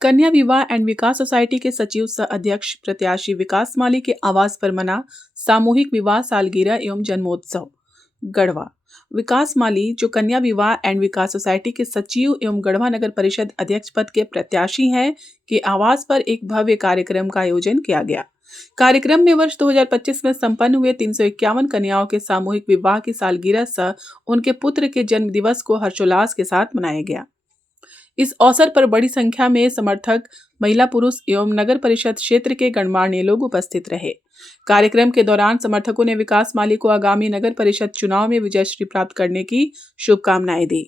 कन्या विवाह and Vikas society के सचिव सह अध्यक्ष प्रत्याशी विकास माली के आवास पर मना सामूहिक विवाह सालगिरह एवं जन्मोत्सव। गढ़वा। विकास माली, जो कन्या विवाह एंड विकास सोसाइटी के सचिव एवं गढ़वा नगर परिषद अध्यक्ष पद के प्रत्याशी हैं, के आवास पर एक भव्य कार्यक्रम का आयोजन किया गया। कार्यक्रम में वर्ष 2025 में संपन्न हुए 351 कन्याओं के सामूहिक विवाह की सालगिरह सह उनके पुत्र के जन्म दिवस को हर्षोल्लास के साथ मनाया गया। इस अवसर पर बड़ी संख्या में समर्थक, महिला, पुरुष एवं नगर परिषद क्षेत्र के गणमान्य लोग उपस्थित रहे। कार्यक्रम के दौरान समर्थकों ने विकास माली को आगामी नगर परिषद चुनाव में विजयश्री प्राप्त करने की शुभकामनाएं दी।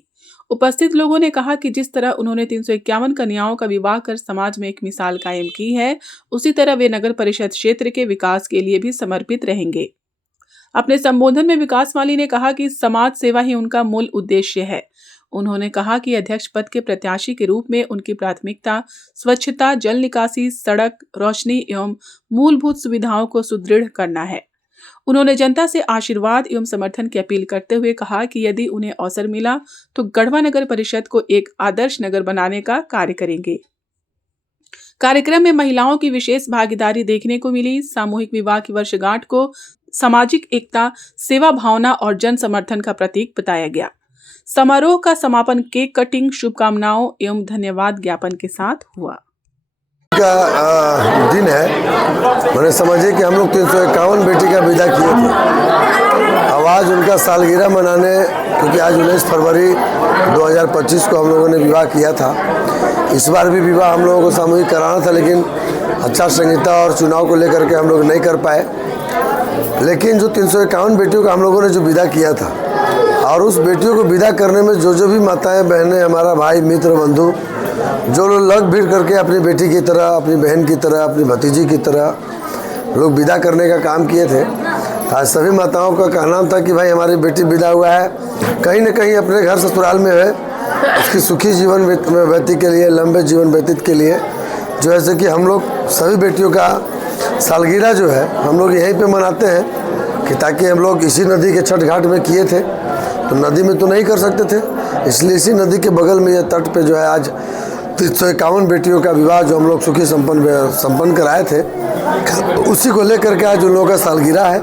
उपस्थित लोगों ने कहा कि जिस तरह उन्होंने 351 कन्याओं का विवाह कर समाज में एक मिसाल कायम की है, उसी तरह वे नगर परिषद क्षेत्र के विकास के लिए भी समर्पित रहेंगे। अपने संबोधन में विकास माली ने कहा कि समाज सेवा ही उनका मूल उद्देश्य है। उन्होंने कहा कि अध्यक्ष पद के प्रत्याशी के रूप में उनकी प्राथमिकता स्वच्छता, जल निकासी, सड़क, रोशनी एवं मूलभूत सुविधाओं को सुदृढ़ करना है। उन्होंने जनता से आशीर्वाद एवं समर्थन की अपील करते हुए कहा कि यदि उन्हें अवसर मिला तो गढ़वा नगर परिषद को एक आदर्श नगर बनाने का कार्य करेंगे। कार्यक्रम में महिलाओं की विशेष भागीदारी देखने को मिली। सामूहिक विवाह की वर्षगांठ को सामाजिक एकता, सेवा भावना और जन समर्थन का प्रतीक बताया गया। समारोह का समापन केक कटिंग, शुभकामनाओं एवं धन्यवाद ज्ञापन के साथ हुआ। का दिन है, मैंने समझे कि हम लोग 351 बेटी का विदा किए थे। अब आज उनका सालगिरह मनाने, क्योंकि आज 19 फरवरी 2025 को हम लोगों ने विवाह किया था। इस बार भी विवाह हम लोगों को सामूहिक कराना था, लेकिन आचार संहिता और चुनाव को लेकर के हम लोग नहीं कर पाए। लेकिन जो 351 बेटियों का हम लोगों ने जो विदा किया था, और उस बेटियों को विदा करने में जो भी माताएं, बहनें, हमारा भाई, मित्र, बंधु, जो लोग लग भीड़ करके अपनी बेटी की तरह, अपनी बहन की तरह, अपनी भतीजी की तरह लोग विदा करने का काम किए थे। आज सभी माताओं का कहना था कि भाई हमारी बेटी विदा हुआ है, कहीं न कहीं अपने घर ससुराल में है, उसकी सुखी जीवन व्यतीत के लिए, लंबे जीवन व्यतीत के लिए, जो ऐसे कि हम लोग सभी बेटियों का सालगिरह जो है हम लोग यहीं पे मनाते हैं कि ताकि हम लोग इसी नदी के छठ घाट में किए थे, तो नदी में तो नहीं कर सकते थे, इसलिए इसी नदी के बगल में ये तट पे जो है आज 351 बेटियों का विवाह जो हम लोग सुखी संपन्न कराए थे, उसी को लेकर के आज उन लोगों का सालगिरह है।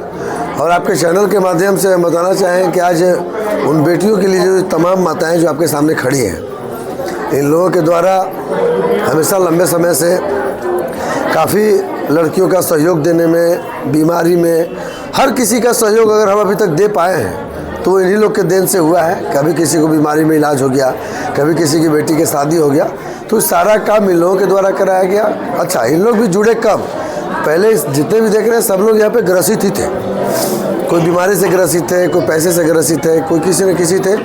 और आपके चैनल के माध्यम से हम बताना चाहें कि आज उन बेटियों के लिए जो तमाम माताएं जो आपके सामने खड़ी हैं, इन लोगों के द्वारा हमेशा लंबे समय से काफ़ी लड़कियों का सहयोग देने में, बीमारी में, हर किसी का सहयोग अगर हम अभी तक दे पाए हैं तो इन्हीं लोग के देन से हुआ है। कभी किसी को बीमारी में इलाज हो गया, कभी किसी की बेटी की शादी हो गया, तो सारा काम इन लोगों के द्वारा कराया गया। अच्छा, इन लोग भी जुड़े कब? पहले जितने भी देख रहे हैं सब लोग यहाँ पे ग्रसित ही थे। कोई बीमारी से ग्रसित थे, कोई पैसे से ग्रसित थे, कोई किसी न किसी थे,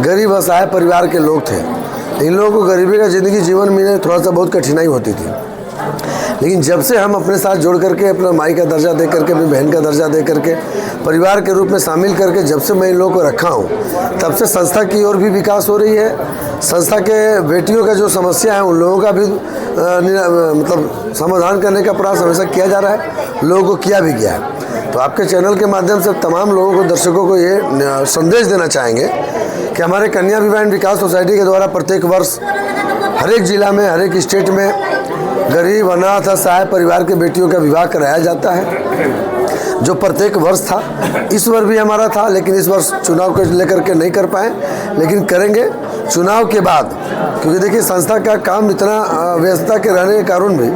गरीब असहाय परिवार के लोग थे। इन लोगों को गरीबी का ज़िंदगी जीवन में थोड़ा सा बहुत कठिनाई होती थी। लेकिन जब से हम अपने साथ जोड़ करके, अपना माई का दर्जा दे करके, अपनी बहन का दर्जा दे करके, परिवार के रूप में शामिल करके जब से मैं इन लोगों को रखा हूँ, तब से संस्था की ओर भी विकास हो रही है। संस्था के बेटियों का जो समस्या है उन लोगों का भी मतलब समाधान करने का प्रयास हमेशा किया जा रहा है, लोगों को किया भी गया है। तो आपके चैनल के माध्यम से तमाम लोगों को, दर्शकों को ये संदेश देना चाहेंगे कि हमारे कन्या विवाह एंड विकास सोसाइटी के द्वारा प्रत्येक वर्ष हर एक जिला में, हर एक स्टेट में गरीब, अनाथ, असहाय परिवार के बेटियों का विवाह कराया जाता है, जो प्रत्येक वर्ष था। इस बार भी हमारा था, लेकिन इस वर्ष चुनाव को लेकर के नहीं कर पाए, लेकिन करेंगे चुनाव के बाद। क्योंकि देखिए संस्था का काम इतना व्यस्तता के रहने के कारण भी,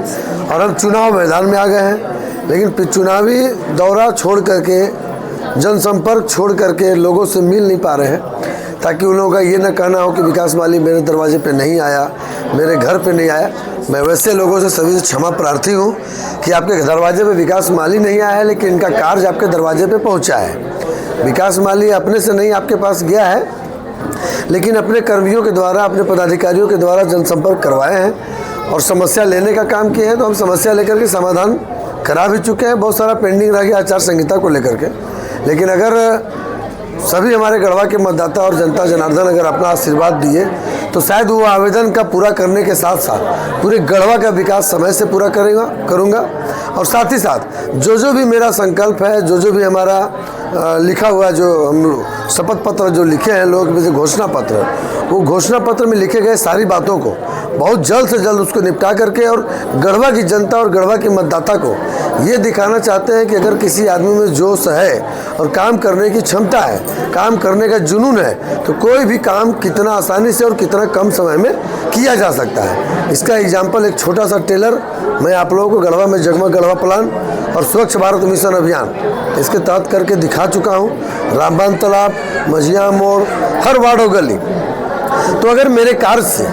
और हम चुनाव मैदान में आ गए हैं, लेकिन चुनावी दौरा छोड़ करके, जनसंपर्क छोड़ करके लोगों से मिल नहीं पा रहे हैं, ताकि उन लोगों का ये न कहना हो कि विकास माली मेरे दरवाजे पे नहीं आया, मेरे घर पे नहीं आया। मैं वैसे लोगों से सभी से क्षमा प्रार्थी हूँ कि आपके दरवाजे पे विकास माली नहीं आया है, लेकिन इनका कार्य आपके दरवाजे पे पहुँचा है। विकास माली अपने से नहीं आपके पास गया है, लेकिन अपने कर्मियों के द्वारा, अपने पदाधिकारियों के द्वारा जनसंपर्क करवाए हैं और समस्या लेने का काम किए हैं। तो हम समस्या लेकर के समाधान करा भी चुके हैं। बहुत सारा पेंडिंग रह गया आचार संहिता को लेकर के, लेकिन अगर सभी हमारे गढ़वा के मतदाता और जनता जनार्दन अगर अपना आशीर्वाद दिए तो शायद वो आवेदन का पूरा करने के साथ साथ पूरे गढ़वा का विकास समय से पूरा करूँगा। और साथ ही साथ जो भी मेरा संकल्प है, जो भी हमारा लिखा हुआ, जो हम शपथ पत्र जो लिखे हैं लोग में से घोषणा पत्र, वो घोषणा पत्र में लिखे गए सारी बातों को बहुत जल्द से जल्द उसको निपटा करके और गढ़वा की जनता और गढ़वा के मतदाता को ये दिखाना चाहते हैं कि अगर किसी आदमी में जोश है और काम करने की क्षमता है, काम करने का जुनून है, तो कोई भी काम कितना आसानी से और कितना कम समय में किया जा सकता है। इसका एग्जाम्पल एक छोटा सा टेलर मैं आप लोगों को गढ़वा में जगमग गढ़वा प्लान और स्वच्छ भारत मिशन अभियान इसके तहत करके दिखा चुका हूँ। रामबान तालाब, मझिया मोड़, हर वार्ड और गली। तो अगर मेरे कार्य से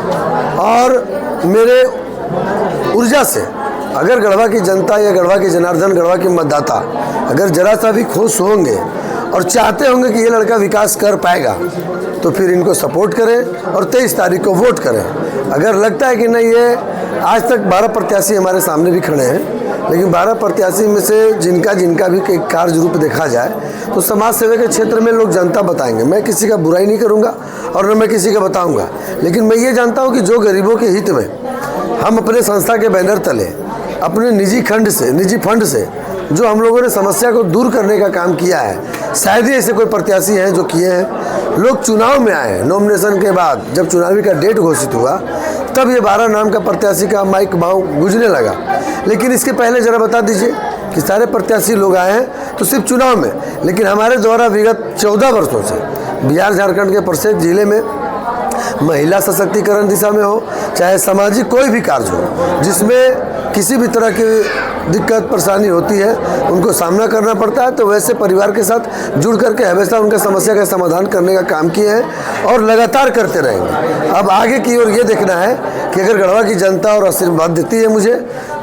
और मेरे ऊर्जा से अगर गढ़वा की जनता या गढ़वा के जनार्दन, गढ़वा के मतदाता अगर जरा सा भी खुश होंगे और चाहते होंगे कि ये लड़का विकास कर पाएगा, तो फिर इनको सपोर्ट करें और 23 तारीख को वोट करें। अगर लगता है कि नहीं, ये आज तक 12 प्रत्याशी हमारे सामने भी खड़े हैं, लेकिन 12 प्रत्याशी में से जिनका भी एक कार्य रूप देखा जाए तो समाज सेवा के क्षेत्र में लोग जनता बताएंगे। मैं किसी का बुराई नहीं करूंगा और न मैं किसी का बताऊंगा, लेकिन मैं ये जानता हूं कि जो गरीबों के हित में हम अपने संस्था के बैनर तले अपने निजी फंड से जो हम लोगों ने समस्या को दूर करने का काम किया है, शायद ही ऐसे कोई प्रत्याशी हैं जो किए हैं। लोग चुनाव में आए, नॉमिनेशन के बाद जब चुनावी का डेट घोषित हुआ तब ये 12 नाम का प्रत्याशी का माइक भाव गुजरने लगा। लेकिन इसके पहले जरा बता दीजिए कि सारे प्रत्याशी लोग आए हैं तो सिर्फ चुनाव में, लेकिन हमारे द्वारा विगत 14 वर्षों से बिहार झारखंड के प्रत्येक जिले में महिला सशक्तिकरण दिशा में हो, चाहे सामाजिक कोई भी कार्य हो जिसमें किसी भी तरह की दिक्कत परेशानी होती है, उनको सामना करना पड़ता है, तो वैसे परिवार के साथ जुड़ करके हमेशा उनका समस्या का समाधान करने का काम किए हैं और लगातार करते रहेंगे। अब आगे की ओर ये देखना है कि अगर गढ़वा की जनता और आशीर्वाद देती है मुझे,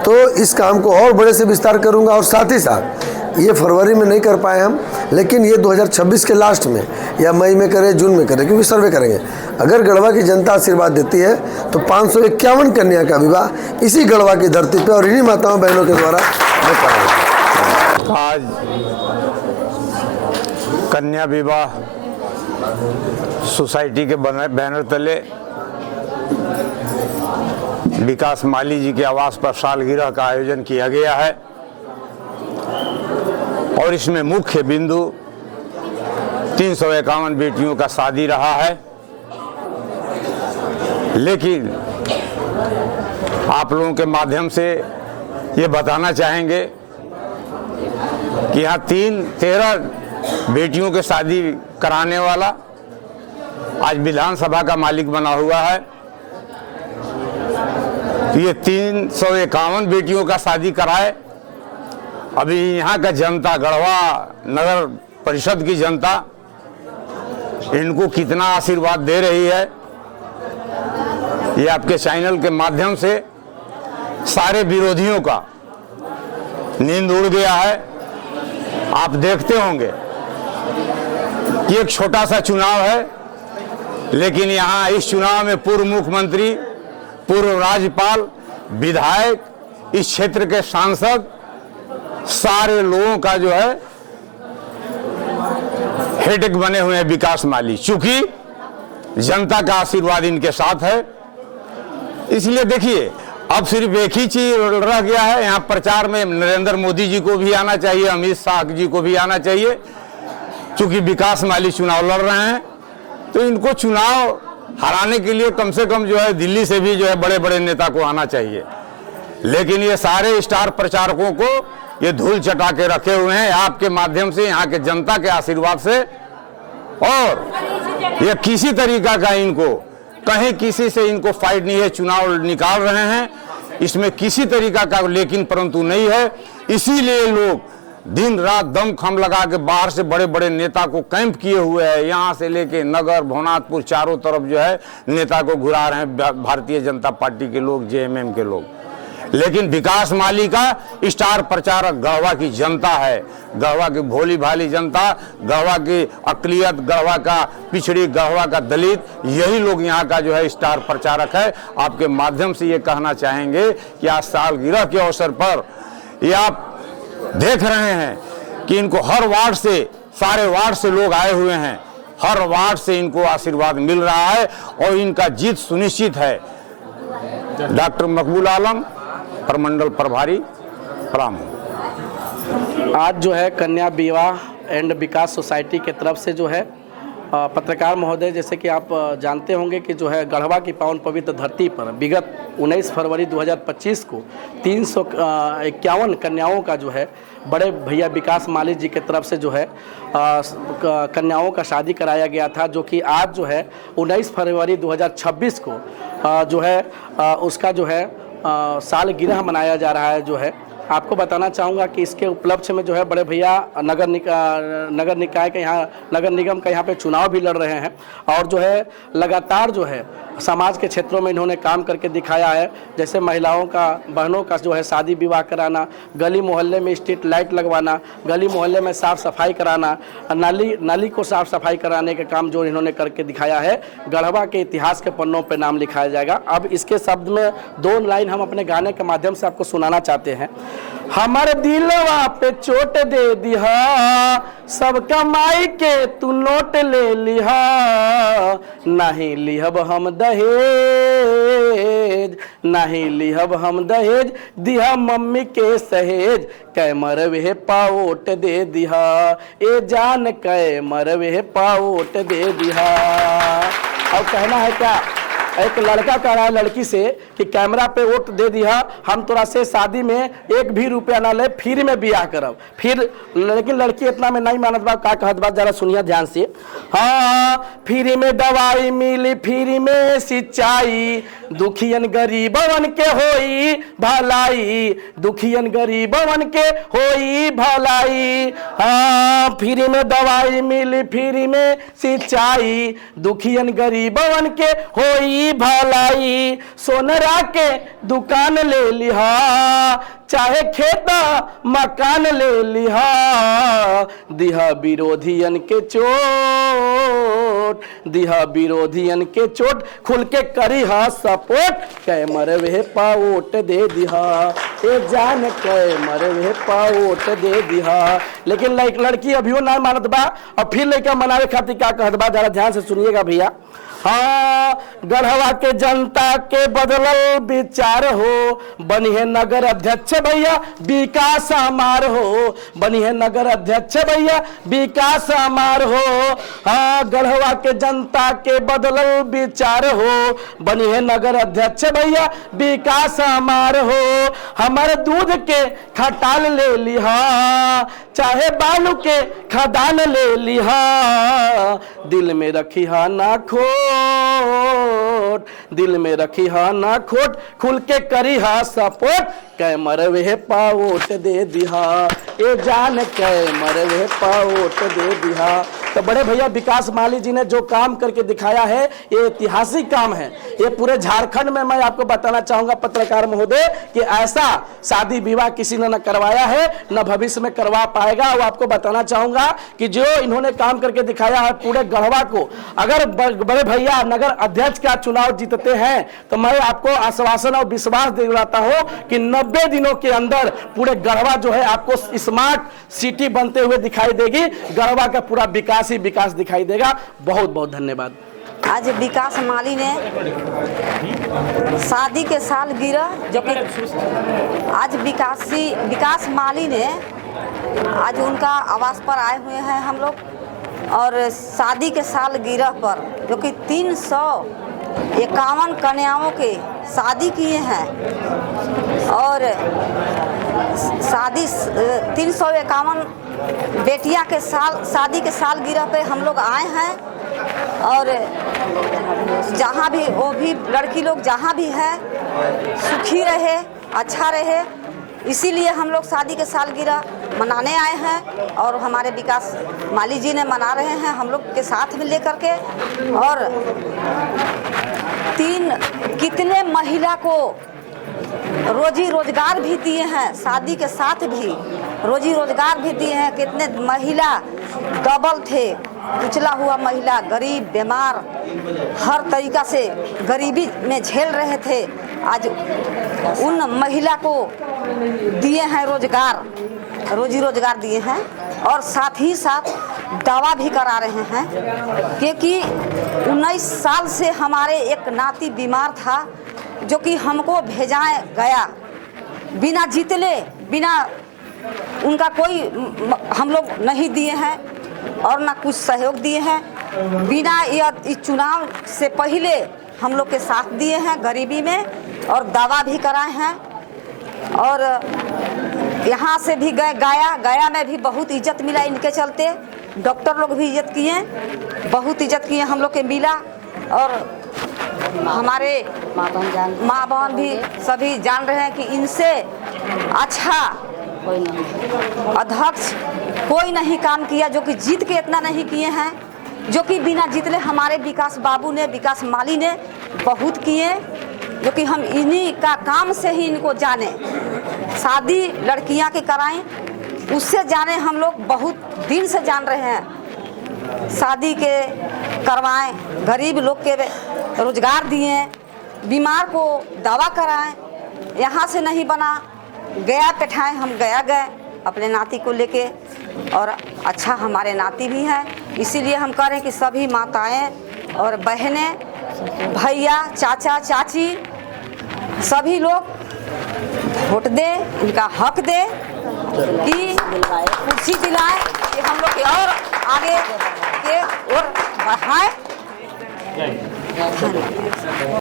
तो इस काम को और बड़े से विस्तार करूँगा। और साथ ही साथ ये फरवरी में नहीं कर पाए हम, लेकिन ये 2026 के लास्ट में या मई में करें, जून में करें, क्योंकि सर्वे करेंगे। अगर गढ़वा की जनता आशीर्वाद देती है तो 551 कन्या का विवाह इसी गढ़वा की धरती पे और इन्हीं माताओं बहनों के द्वारा मैं कराऊंगा। आज कन्या विवाह सोसाइटी के बैनर तले विकास माली जी के आवास पर सालगिरह का आयोजन किया गया है और इसमें मुख्य बिंदु 351 बेटियों का शादी रहा है। लेकिन आप लोगों के माध्यम से ये बताना चाहेंगे कि यहाँ 13 बेटियों के शादी कराने वाला आज विधानसभा का मालिक बना हुआ है। ये 351 बेटियों का शादी कराए। अभी यहाँ का जनता, गढ़वा नगर परिषद की जनता इनको कितना आशीर्वाद दे रही है, ये आपके चैनल के माध्यम से सारे विरोधियों का नींद उड़ गया है। आप देखते होंगे कि एक छोटा सा चुनाव है, लेकिन यहाँ इस चुनाव में पूर्व मुख्यमंत्री, पूर्व राज्यपाल, विधायक, इस क्षेत्र के सांसद, सारे लोगों का जो है हेडेक बने हुए हैं विकास माली, चूंकि जनता का आशीर्वाद इनके साथ है। इसलिए देखिए, अब सिर्फ एक ही चीज रह गया है यहाँ प्रचार में, नरेंद्र मोदी जी को भी आना चाहिए, अमित शाह जी को भी आना चाहिए। चूंकि विकास माली चुनाव लड़ रहे हैं तो इनको चुनाव हराने के लिए कम से कम जो है दिल्ली से भी जो है बड़े बड़े नेता को आना चाहिए। लेकिन ये सारे स्टार प्रचारकों को ये धूल चटा के रखे हुए हैं आपके माध्यम से, यहाँ के जनता के आशीर्वाद से। और ये किसी तरीका का इनको कहीं किसी से इनको फाइट नहीं है, चुनाव निकाल रहे हैं इसमें किसी तरीका का लेकिन परंतु नहीं है। इसीलिए लोग दिन रात दम खम लगा के बाहर से बड़े बड़े नेता को कैंप किए हुए हैं, यहाँ से लेके नगर भवनाथपुर चारों तरफ जो है नेता को घुरा रहे हैं भारतीय जनता पार्टी के लोग, जेएमएम के लोग। लेकिन विकास माली का स्टार प्रचारक गढ़वा की जनता है, गढ़वा की भोली भाली जनता, गढ़वा की अकलियत, गढ़वा का पिछड़ी, गढ़वा का दलित, यही लोग यहाँ का जो है स्टार प्रचारक है। आपके माध्यम से ये कहना चाहेंगे कि आज सालगिरह के अवसर पर ये आप देख रहे हैं कि इनको हर वार्ड से, सारे वार्ड से लोग आए हुए हैं, हर वार्ड से इनको आशीर्वाद मिल रहा है और इनका जीत सुनिश्चित है। डॉक्टर मकबूल आलम, प्रमंडल प्रभारी, प्रणाम। आज जो है कन्या विवाह एंड विकास सोसाइटी के तरफ से जो है पत्रकार महोदय, जैसे कि आप जानते होंगे कि जो है गढ़वा की पावन पवित्र धरती पर विगत 19 फरवरी 2025 को 351 कन्याओं का जो है बड़े भैया विकास माली जी की तरफ से जो है कन्याओं का शादी कराया गया था, जो कि आज जो है 19 फरवरी 2026 को जो है उसका जो है सालगिरह मनाया जा रहा है। जो है आपको बताना चाहूँगा कि इसके उपलक्ष्य में जो है बड़े भैया नगर निकाय के यहाँ, नगर निगम का यहाँ पे चुनाव भी लड़ रहे हैं और जो है लगातार जो है समाज के क्षेत्रों में इन्होंने काम करके दिखाया है। जैसे महिलाओं का, बहनों का जो है शादी विवाह कराना, गली मोहल्ले में स्ट्रीट लाइट लगवाना, गली मोहल्ले में साफ़ सफाई कराना, नाली को साफ़ सफाई कराने का काम जो इन्होंने करके दिखाया है, गढ़वा के इतिहास के पन्नों पर नाम लिखाया जाएगा। अब इसके शब्द में 2 लाइन हम अपने गाने के माध्यम से आपको सुनाना चाहते हैं। हमारे दिलवा पे चोट दे दिहा, सब कमाई के तू नोट ले लिहा, नहीं लिहब हम दहेज, नहीं लिहब हम दहेज, दिहा मम्मी के सहेज, कै मरवे पाओट दे दिहा, ए जान कै मरवे पाओट दे दिहा। और कहना है क्या, एक लड़का कह रहा है लड़की से कि कैमरा पे वोट दे दिया, हम तोरा से शादी में 1 भी रुपया ना ले, फ्री में बियाह करब। फिर लेकिन लड़की इतना में नहीं मानत बा, का कहत बा जरा सुनिए ध्यान से। हाँ, फ्री में दवाई मिली, फ्री में सिंचाई, दुखियन गरीबवन के होई भलाई, दुखियन गरीबवन के होई भलाई। हाँ, फ्री में दवाई मिली, फ्री में सिंचाई, दुखियन गरीबवन के होई भलाई, सोनरा के दुकान ले लिहा, चाहे खेता मकान ले लिहा, दिहा विरोधियन के चोट, दिहा विरोधियन के चोट, खुल के करी हा सपोर्ट, कै मरवे पाओट दे दिहा, ए जान कै मरवे पाओट दे दिहा। लेकिन लड़की अभियो ना मानत बा और फिर लड़का मनावे खातिर क्या कहत बा, जरा ध्यान से सुनिएगा भैया। हाँ, गढ़वा के जनता के बदलल विचार हो, बनिए नगर अध्यक्ष भैया विकास हमार हो, बनिए नगर अध्यक्ष भैया विकास हमार हो। हाँ, गढ़वा के जनता के बदलल विचार हो, बनिए नगर अध्यक्ष भैया विकास हमार हो। हमारे दूध के खटाल ले लिहा, चाहे बालू के खदान ले लिहा, दिल में रखी हा ना खोट, दिल में रखी हा ना खोट, खुल के करी हा सपोर्ट, कै मरवे पाओट दे दिहा, ए जान कै मरवे पाओट दे दिहा। तो बड़े भैया विकास माली जी ने जो काम करके दिखाया है ये ऐतिहासिक काम है। ये पूरे झारखंड में मैं आपको बताना चाहूंगा पत्रकार महोदय कि ऐसा शादी विवाह किसी ने न करवाया है, न भविष्य में करवा पाएगा। वो आपको बताना चाहूंगा कि जो इन्होंने काम करके दिखाया है पूरे गढ़वा को, अगर बड़े भैया नगर अध्यक्ष का चुनाव जीतते हैं तो मैं आपको आश्वासन और विश्वास दिलाता हूं कि 90 दिनों के अंदर पूरे गढ़वा जो है आपको स्मार्ट सिटी बनते हुए दिखाई देगी। गढ़वा का पूरा विकास ही विकास दिखाई देगा। बहुत बहुत धन्यवाद। आज विकास माली ने शादी के साल गिरह, जो कि आज विकास माली ने आज उनका आवास पर आए हुए हैं हम लोग, और शादी के साल गिरह पर जो कि 351 कन्याओं के शादी किए हैं और शादी 351 बेटियां के शादी के साल गिरह पे हम लोग आए हैं। और जहाँ भी वो भी लड़की लोग जहाँ भी है सुखी रहे, अच्छा रहे, इसीलिए हम लोग शादी के सालगिरह मनाने आए हैं और हमारे विकास माली जी ने मना रहे हैं हम लोग के साथ में लेकर के। और कितने महिला को रोजी रोजगार भी दिए हैं, शादी के साथ भी रोजी रोजगार भी दिए हैं। कितने महिला डबल थे, कुचला हुआ महिला, गरीब, बीमार, हर तरीका से गरीबी में झेल रहे थे, आज उन महिला को दिए हैं रोजगार, रोजी रोजगार दिए हैं। और साथ ही साथ दवा भी करा रहे हैं, क्योंकि 19 साल से हमारे एक नाती बीमार था जो कि हमको भेजाया गया बिना जीतले, बिना उनका कोई हम लोग नहीं दिए हैं और ना कुछ सहयोग दिए हैं। बिना इस चुनाव से पहले हम लोग के साथ दिए हैं गरीबी में, और दवा भी कराए हैं। और यहाँ से भी गए गया में भी बहुत इज्जत मिला इनके चलते। डॉक्टर लोग भी इज्जत किए, बहुत इज्जत किए हम लोग के मिला। और हमारे माँ बहन भी सभी जान रहे हैं कि इनसे अच्छा अध्यक्ष कोई नहीं काम किया, जो कि जीत के इतना नहीं किए हैं, जो कि बिना जीतले हमारे विकास बाबू ने, विकास माली ने बहुत किए, जो कि हम इन्हीं का काम से ही इनको जाने। शादी लड़कियां के कराएं, उससे जाने हम लोग बहुत दिन से जान रहे हैं। शादी के करवाएं, गरीब लोग के रोजगार दिए, बीमार को दवा कराएं। यहाँ से नहीं बना, गया बैठाएं, हम गया गए अपने नाती को लेके, और अच्छा हमारे नाती भी हैं। इसीलिए हम कह रहे हैं कि सभी माताएं और बहनें, भैया, चाचा, चाची, सभी लोग वोट दे, इनका हक दे कि कुर्सी दिलाए, कि हम लोग के और आगे के और बढ़ाएं।